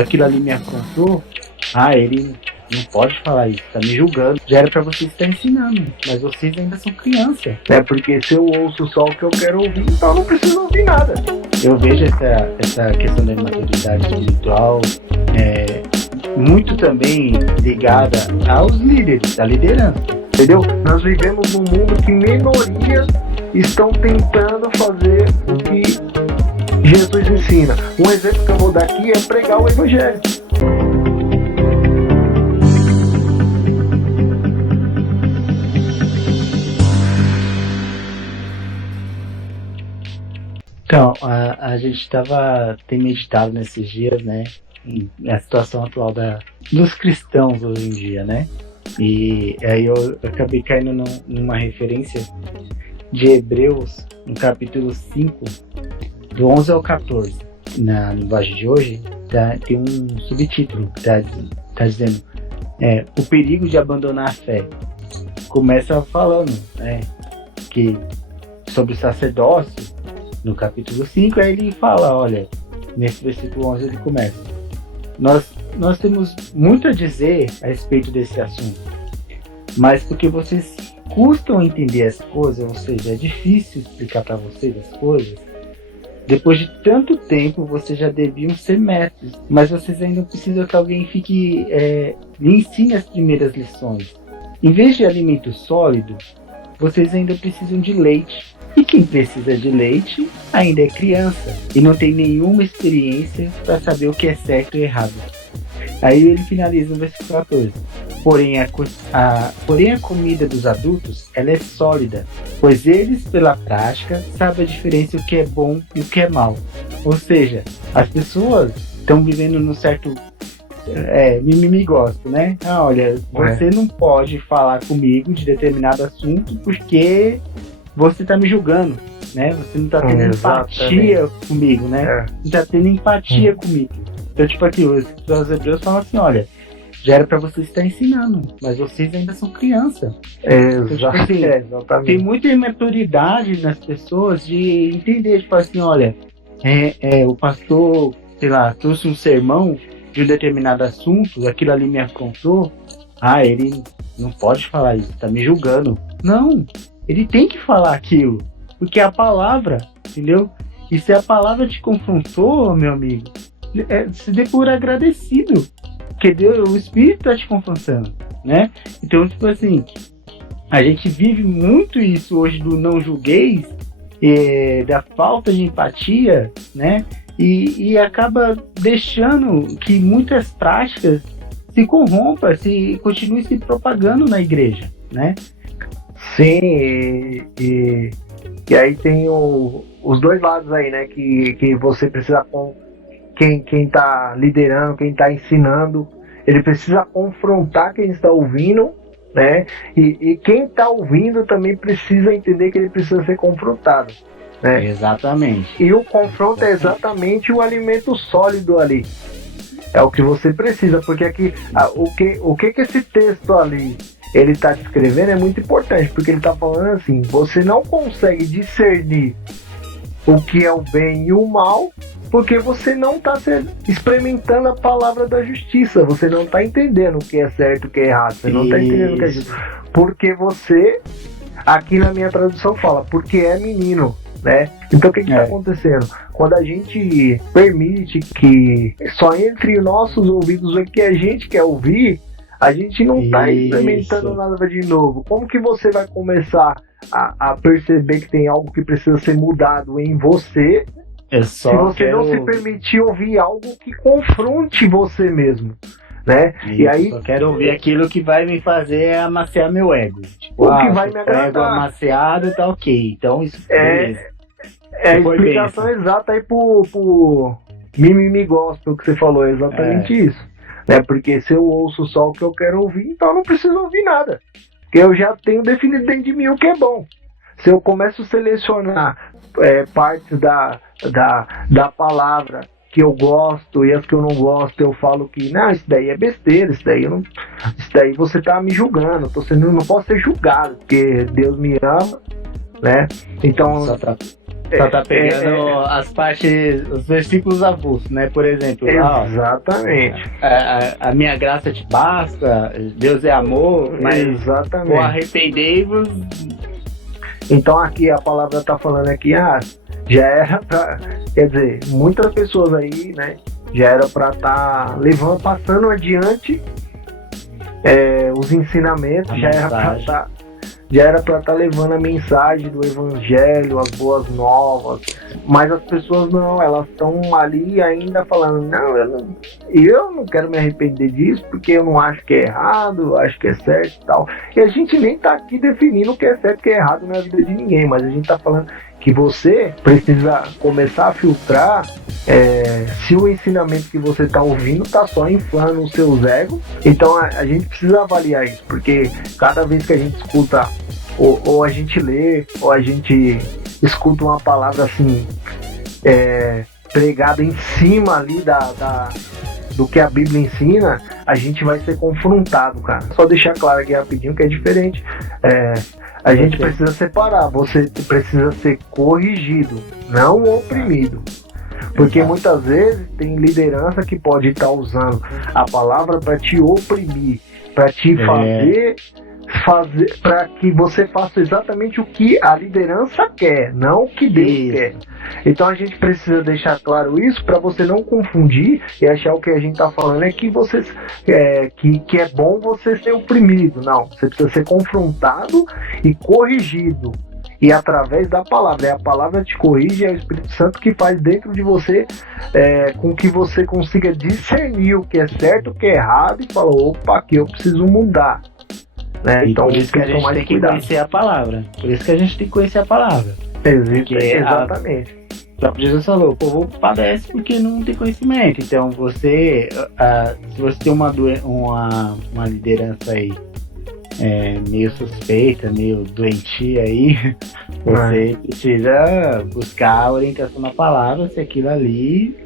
aquilo ali me afrontou, ele não pode falar isso, tá me julgando. Já era pra vocês estar ensinando, mas vocês ainda são criança. Porque se eu ouço só o que eu quero ouvir, então eu não preciso ouvir nada. Eu vejo essa questão da imaturidade espiritual muito também ligada aos líderes, à liderança. Entendeu? Nós vivemos num mundo que minorias estão tentando fazer o que Jesus ensina. Um exemplo que eu vou dar aqui é pregar o evangelho. Então, a gente tem meditado nesses dias, né, na situação atual dos cristãos hoje em dia, né? E aí eu acabei caindo numa referência de Hebreus, no capítulo 5, do 11 ao 14. Na linguagem de hoje, tem um subtítulo que tá dizendo o perigo de abandonar a fé. Começa falando que sobre o sacerdócio, no capítulo 5, aí ele fala, olha, nesse versículo 11 ele começa: Nós temos muito a dizer a respeito desse assunto, mas porque vocês custam entender as coisas, ou seja, é difícil explicar para vocês as coisas, depois de tanto tempo vocês já deviam ser mestres, mas vocês ainda precisam que alguém lhe ensine as primeiras lições. Em vez de alimento sólido, vocês ainda precisam de leite. E quem precisa de leite ainda é criança e não tem nenhuma experiência para saber o que é certo e errado. Aí ele finaliza no versículo 14. Porém a comida dos adultos ela é sólida, pois eles, pela prática, sabem a diferença o que é bom e o que é mal. Ou seja, as pessoas estão vivendo num certo mimimi gosto, né? Olha, você não pode falar comigo de determinado assunto porque você tá me julgando, né? Você não tá tendo empatia comigo, né? Não tá tendo empatia comigo. Então, tipo aqui, os hebreus falam assim, olha, já era pra vocês estar ensinando, mas vocês ainda são criança. Então, tipo assim, exatamente. Tem muita imaturidade nas pessoas de entender, tipo assim, olha, o pastor, sei lá, trouxe um sermão de um determinado assunto, aquilo ali me afrontou, ele não pode falar isso, tá me julgando. Não! Ele tem que falar aquilo, porque é a palavra, entendeu? E se a palavra te confrontou, meu amigo, se dê por agradecido, porque o Espírito está te confrontando, né? Então, tipo assim, a gente vive muito isso hoje do não julgueis, da falta de empatia, né? E acaba deixando que muitas práticas se corrompam, continuem se propagando na igreja, né? Sim, e aí tem os dois lados aí, né? Que você precisa, quem tá liderando, quem tá ensinando, ele precisa confrontar quem está ouvindo, né? E quem tá ouvindo também precisa entender que ele precisa ser confrontado, né? Exatamente. E o confronto é exatamente o alimento sólido ali. É o que você precisa, porque aqui, o que esse texto ali ele está descrevendo é muito importante, porque ele está falando assim, você não consegue discernir o que é o bem e o mal, porque você não está experimentando a palavra da justiça, você não está entendendo o que é certo e o que é errado, você não está entendendo o que é justo, porque você, aqui na minha tradução fala, porque é menino, né? Então o que está acontecendo? Quando a gente permite que só entre nossos ouvidos o que a gente quer ouvir, a gente não está experimentando nada de novo. Como que você vai começar a perceber que tem algo que precisa ser mudado em você se você não se permitir ouvir algo que confronte você mesmo, né? E aí, eu só quero ouvir aquilo que vai me fazer amaciar meu ego. Tipo, o que vai me agradar. Ego amaciado tá ok. Então isso beleza. A explicação exata aí pro mimimi gospel que você falou, é exatamente isso. Né? Porque se eu ouço só o que eu quero ouvir, então eu não preciso ouvir nada. Porque eu já tenho definido dentro de mim o que é bom. Se eu começo a selecionar partes da palavra que eu gosto e as que eu não gosto, eu falo que não, isso daí é besteira, isso daí você tá me julgando, não posso ser julgado, porque Deus me ama, né? Então Só tá pegando as partes, os versículos avulsos, né? Por exemplo, exatamente. A minha graça te basta, Deus é amor, mas exatamente. Arrependei-vos. Então aqui a palavra tá falando aqui, já era pra, quer dizer, muitas pessoas aí, né, já era pra estar passando adiante os ensinamentos, já era pra estar levando a mensagem do evangelho, as boas novas, mas as pessoas não, elas estão ali ainda falando, não, eu não quero me arrepender disso, porque eu não acho que é errado, eu acho que é certo e tal. E a gente nem tá aqui definindo o que é certo e o que é errado na vida de ninguém, mas a gente tá falando que você precisa começar a filtrar se o ensinamento que você está ouvindo está só inflando os seus egos. Então a gente precisa avaliar isso, porque cada vez que a gente escuta ou a gente lê ou a gente escuta uma palavra assim pregada em cima ali do que a Bíblia ensina, a gente vai ser confrontado, cara. Só deixar claro aqui rapidinho que é diferente. A gente precisa separar, você precisa ser corrigido, não oprimido. Porque muitas vezes tem liderança que pode estar usando a palavra para te oprimir, para te fazer para que você faça exatamente o que a liderança quer, não o que Deus quer. Então a gente precisa deixar claro isso para você não confundir e achar o que a gente está falando é que você que é bom você ser oprimido. Não, você precisa ser confrontado e corrigido. E através da palavra, a palavra te corrige, é o Espírito Santo que faz dentro de você com que você consiga discernir o que é certo, o que é errado e fala, opa, aqui eu preciso mudar. Né? Então por isso que a gente tem que conhecer a palavra. Por isso que a gente tem que conhecer a palavra. Exatamente. O próprio Jesus falou, o povo padece porque não tem conhecimento. Então se você tem uma liderança aí meio suspeita, meio doentia aí, você precisa buscar a orientação na palavra, se aquilo ali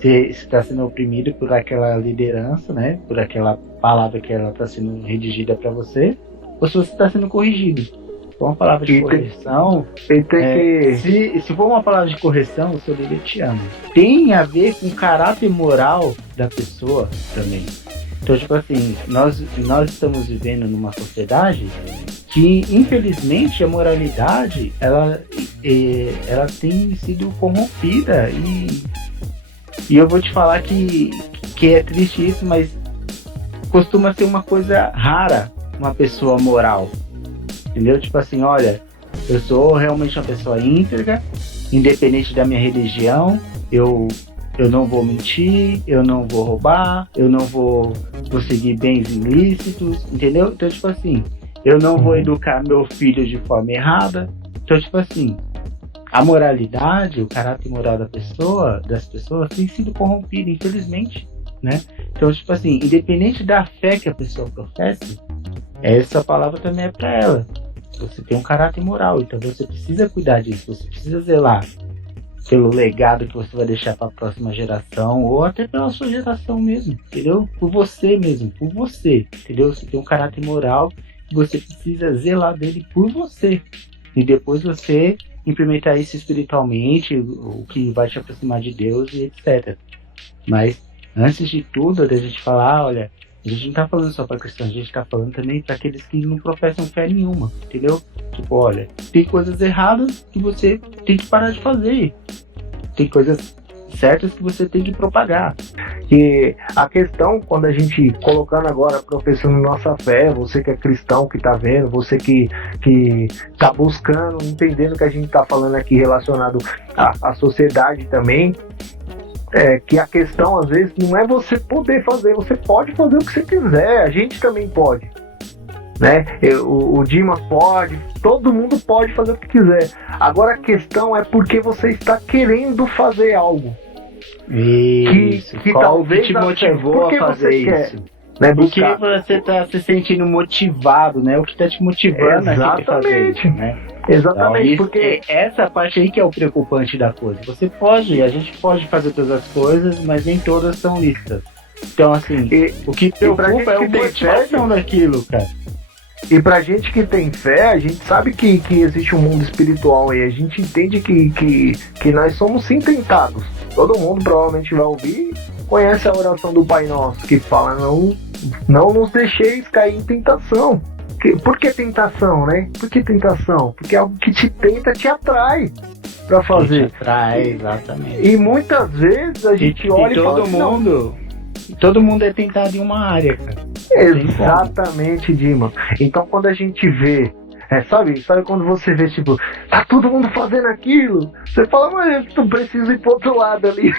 se está sendo oprimido por aquela liderança, né, por aquela palavra que ela está sendo redigida para você, ou se você está sendo corrigido. Se for uma palavra de correção, se for uma palavra de correção, o seu líder te ama. Tem a ver com o caráter moral da pessoa também. Então, tipo assim, nós estamos vivendo numa sociedade que, infelizmente, a moralidade, ela tem sido corrompida e eu vou te falar que é triste isso, mas costuma ser uma coisa rara, uma pessoa moral, entendeu? Tipo assim, olha, eu sou realmente uma pessoa íntegra, independente da minha religião, eu não vou mentir, eu não vou roubar, eu não vou conseguir bens ilícitos, entendeu? Então, tipo assim, eu não vou educar meu filho de forma errada. Então, tipo assim, a moralidade, o caráter moral das pessoas tem sido corrompido, infelizmente, né? Então, tipo assim, independente da fé que a pessoa professa, essa palavra também é para ela. Você tem um caráter moral, então você precisa cuidar disso, você precisa zelar pelo legado que você vai deixar para a próxima geração, ou até pela sua geração mesmo, entendeu? Por você mesmo, por você, entendeu? Você tem um caráter moral e você precisa zelar dele por você. E depois você implementar isso espiritualmente, o que vai te aproximar de Deus e etc. Mas, antes de tudo, a gente falar, olha, a gente não tá falando só para cristãos, a gente tá falando também para aqueles que não professam fé nenhuma, entendeu? Tipo, olha, tem coisas erradas que você tem que parar de fazer. Tem coisas certas que você tem que propagar. E a questão, quando a gente colocando agora, professando nossa fé, você que é cristão, que tá vendo, você que tá buscando, entendendo o que a gente tá falando aqui relacionado à sociedade também, que a questão às vezes não é você poder fazer, você pode fazer o que você quiser, a gente também pode, né? O Dimas pode, todo mundo pode fazer o que quiser. Agora a questão é porque você está querendo fazer algo. Isso. Que Qual talvez te motivou a fazer isso? Né, porque você está se sentindo motivado, né? O que está te motivando a fazer isso, né? Exatamente, então, porque essa parte aí que é o preocupante da coisa. A gente pode fazer todas as coisas, mas nem todas são listas. Então, assim, o que preocupa é a motivação daquilo, cara. E pra gente que tem fé, a gente sabe que existe um mundo espiritual aí. A gente entende que nós somos sim tentados. Todo mundo provavelmente vai ouvir, conhece a oração do Pai Nosso, que fala, não nos deixeis cair em tentação. Por que tentação, né? Por que tentação? Porque algo que te tenta te atrai pra fazer. Te atrai, exatamente. E muitas vezes a gente olha e fala todo mundo é tentado em uma área, cara. Exatamente, Dima. Então quando a gente vê, sabe quando você vê, tipo, tá todo mundo fazendo aquilo, você fala, mas tu precisa ir pro outro lado ali.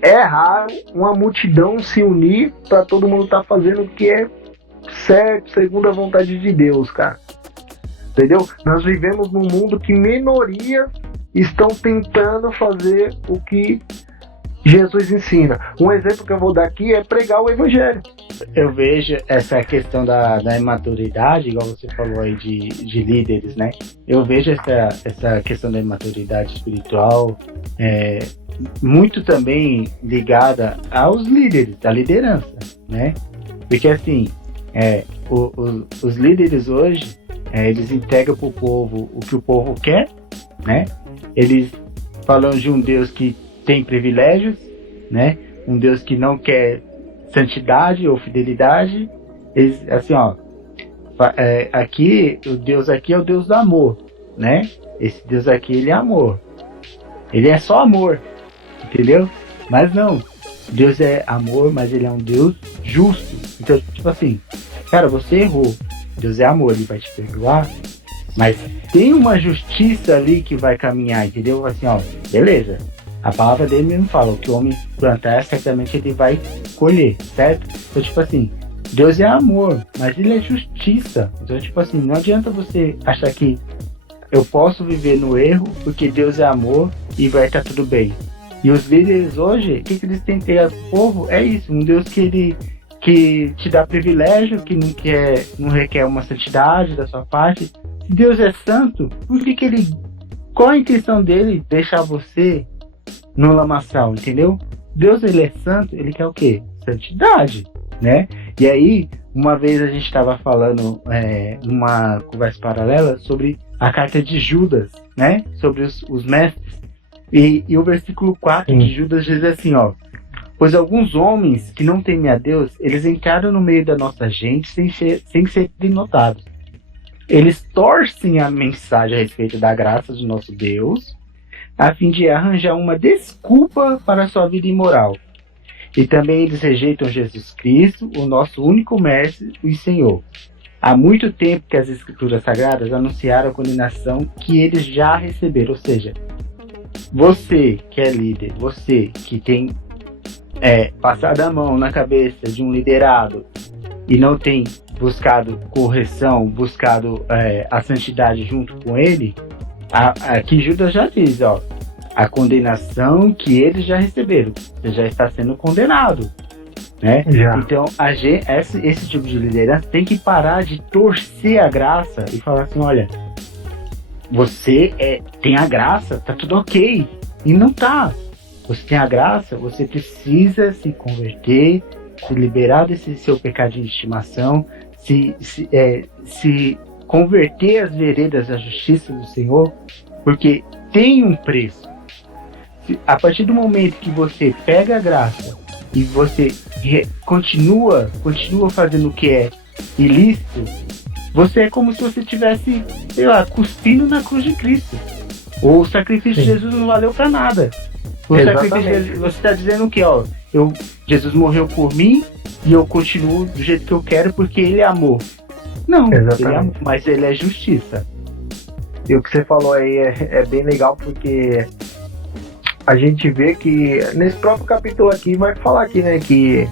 É raro uma multidão se unir pra todo mundo tá fazendo o que é certo, segundo a vontade de Deus, cara. Entendeu? Nós vivemos num mundo que minorias estão tentando fazer o que Jesus ensina. Um exemplo que eu vou dar aqui é pregar o evangelho. Eu vejo essa questão da imaturidade, igual você falou aí de líderes, né? Eu vejo essa questão da imaturidade espiritual muito também ligada aos líderes, da liderança, né? Porque assim, os líderes hoje, eles entregam para o povo o que o povo quer, né? Eles falam de um Deus que tem privilégios, né? Um Deus que não quer santidade ou fidelidade. Eles, assim, aqui, o Deus aqui é o Deus do amor, né? Esse Deus aqui, ele é amor. Ele é só amor, entendeu? Mas não, Deus é amor, mas ele é um Deus justo. Então, tipo assim, cara, você errou. Deus é amor, ele vai te perdoar. Mas tem uma justiça ali que vai caminhar, entendeu? Assim, beleza. A palavra dele mesmo fala, o que o homem plantar, certamente ele vai colher, certo? Então, tipo assim, Deus é amor, mas ele é justiça. Então, tipo assim, não adianta você achar que eu posso viver no erro, porque Deus é amor e vai estar tudo bem. E os líderes hoje, o que eles têm que ter ao povo? É isso, um Deus que te dá privilégio, que não requer uma santidade da sua parte. Se Deus é santo, por que ele... Qual a intenção dele deixar você no lamaçal, entendeu? Deus, ele é santo, ele quer o quê? Santidade, né? E aí, uma vez a gente estava falando numa conversa paralela sobre a carta de Judas, né? Sobre os mestres. E o versículo 4 de Judas diz assim, pois alguns homens que não temem a Deus, eles entraram no meio da nossa gente sem serem notados. Eles torcem a mensagem a respeito da graça do nosso Deus, a fim de arranjar uma desculpa para a sua vida imoral. E também eles rejeitam Jesus Cristo, o nosso único mestre e Senhor. Há muito tempo que as Escrituras Sagradas anunciaram a condenação que eles já receberam. Ou seja, você que é líder, você que tem passado a mão na cabeça de um liderado e não tem buscado correção, buscado a santidade junto com ele, aqui Judas já diz, a condenação que eles já receberam, você já está sendo condenado, né? Então esse tipo de liderança tem que parar de torcer a graça e falar assim, olha, você tem a graça, tá tudo ok, e não tá. Você tem a graça, você precisa se converter, se liberar desse seu pecadinho de estimação, se converter às veredas da justiça do Senhor, porque tem um preço. A partir do momento que você pega a graça e você continua fazendo o que é ilícito, você é como se você estivesse, sei lá, cuspindo na cruz de Cristo. O sacrifício de Jesus não valeu para nada. Você está dizendo o quê? Jesus morreu por mim e eu continuo do jeito que eu quero porque ele é amor. Não, ele é amor, mas ele é justiça. E o que você falou aí é bem legal, porque a gente vê que nesse próprio capítulo aqui vai falar aqui, né, que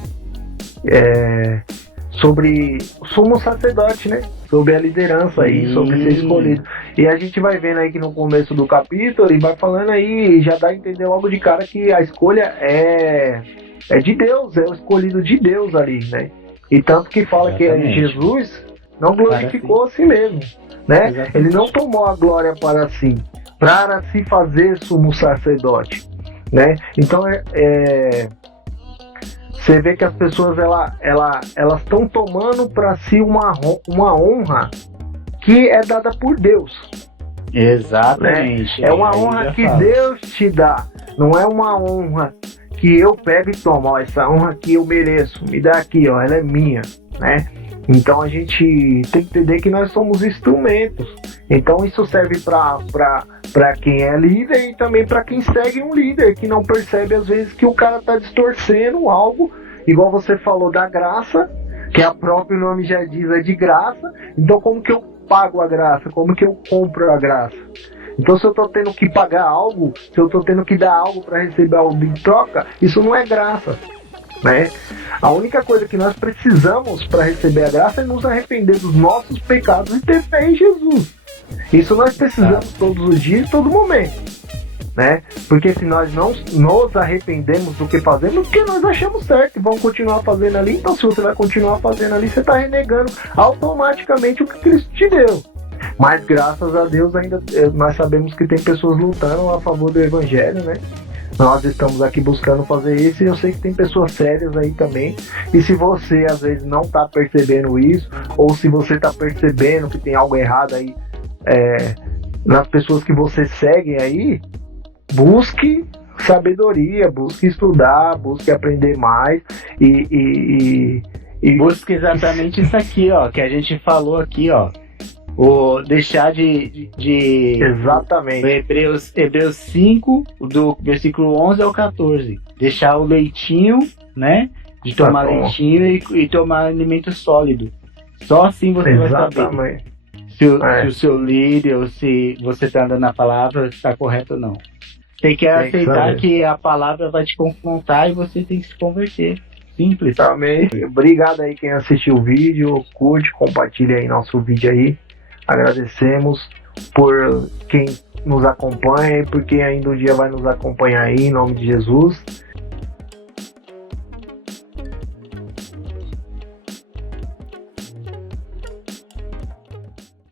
sobre o sumo sacerdote, né, sobre a liderança aí, sobre ser escolhido. E a gente vai vendo aí que no começo do capítulo ele vai falando aí, já dá a entender logo de cara que a escolha é de Deus, é o escolhido de Deus ali, né? E tanto que fala que Jesus não glorificou a si mesmo, né? Exatamente. Ele não tomou a glória para se fazer sumo sacerdote, né? Então você vê que as pessoas elas estão tomando para si uma honra que é dada por Deus. Exatamente. Né? É uma honra que Deus te dá, não é uma honra que eu pego e tomo. Ó, essa honra que eu mereço, me dá aqui, ó, ela é minha, né? Então a gente tem que entender que nós somos instrumentos. Então isso serve para quem é líder e também para quem segue um líder, que não percebe às vezes que o cara está distorcendo algo, igual você falou da graça, que o próprio nome já diz, é de graça. Então como que eu pago a graça? Como que eu compro a graça? Então se eu estou tendo que pagar algo, se eu estou tendo que dar algo para receber algo em troca, isso não é graça. Né? A única coisa que nós precisamos para receber a graça é nos arrepender dos nossos pecados e ter fé em Jesus. Isso nós precisamos todos os dias, todo momento, né? Porque se nós não nos arrependemos do que fazemos, porque nós achamos certo e vamos continuar fazendo ali, então se você vai continuar fazendo ali, você está renegando automaticamente o que Cristo te deu. Mas graças a Deus ainda nós sabemos que tem pessoas lutando a favor do Evangelho, né? Nós estamos aqui buscando fazer isso e eu sei que tem pessoas sérias aí também. E se você às vezes não está percebendo isso, ou se você está percebendo que tem algo errado aí nas pessoas que você segue aí, busque sabedoria, busque estudar, busque aprender mais e busque exatamente isso aqui, ó, que a gente falou aqui, ó. O deixar de exatamente Hebreus 5, do versículo 11 ao 14. Deixar o leitinho, né? De tomar leitinho e tomar alimento sólido. Só assim você vai saber se o seu líder ou se você está andando na palavra está correto ou não. Tem que aceitar que a palavra vai te confrontar e você tem que se converter. Simples. Também. Obrigado aí quem assistiu o vídeo, curte, compartilha aí nosso vídeo aí. Agradecemos por quem nos acompanha e por quem ainda um dia vai nos acompanhar aí, em nome de Jesus.